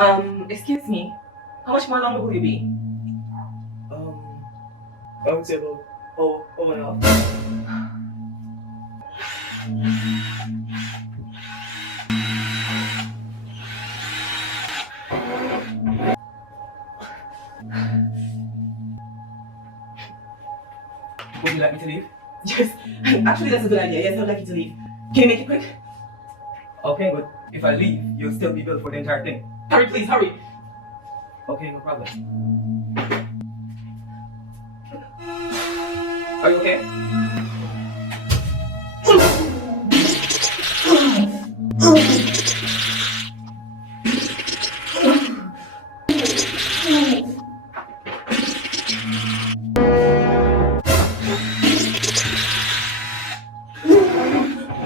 Excuse me. How much more longer will you be? Um, I would say about oh and a half. Would you like me to leave? Yes. Actually, that's a good idea. Yes, I'd like you to leave. Can you make it quick? Okay, but if I leave, you'll still be billed for the entire thing. Hurry, please, hurry. Okay, no problem. Are you okay?